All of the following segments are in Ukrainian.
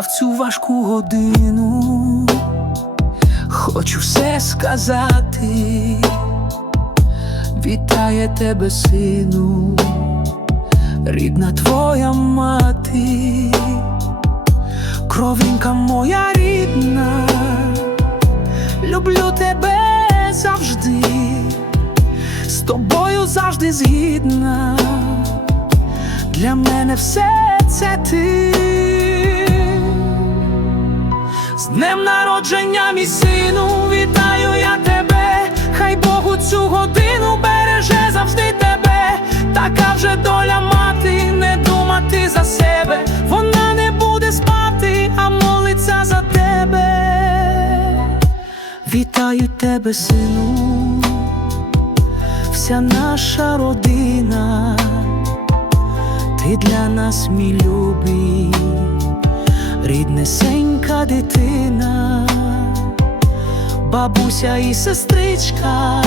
В цю важку годину хочу все сказати. Вітає тебе, сину, рідна твоя мати, кровінка моя рідна, люблю тебе завжди, з тобою завжди згідна. Для мене все це ти. Днем народження, мій сину, вітаю я тебе, хай Бог у цю годину береже завжди тебе, така вже доля мати, не думати за себе, вона не буде спати, а молиться за тебе. Вітаю тебе, сину, вся наша родина, ти для нас мій любий дитина, бабуся і сестричка,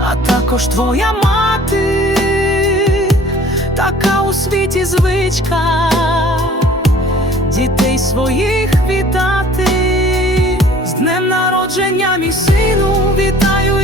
а також твоя мати, така у світі звичка, дітей своїх вітати, з днем народження, мій сину, вітаю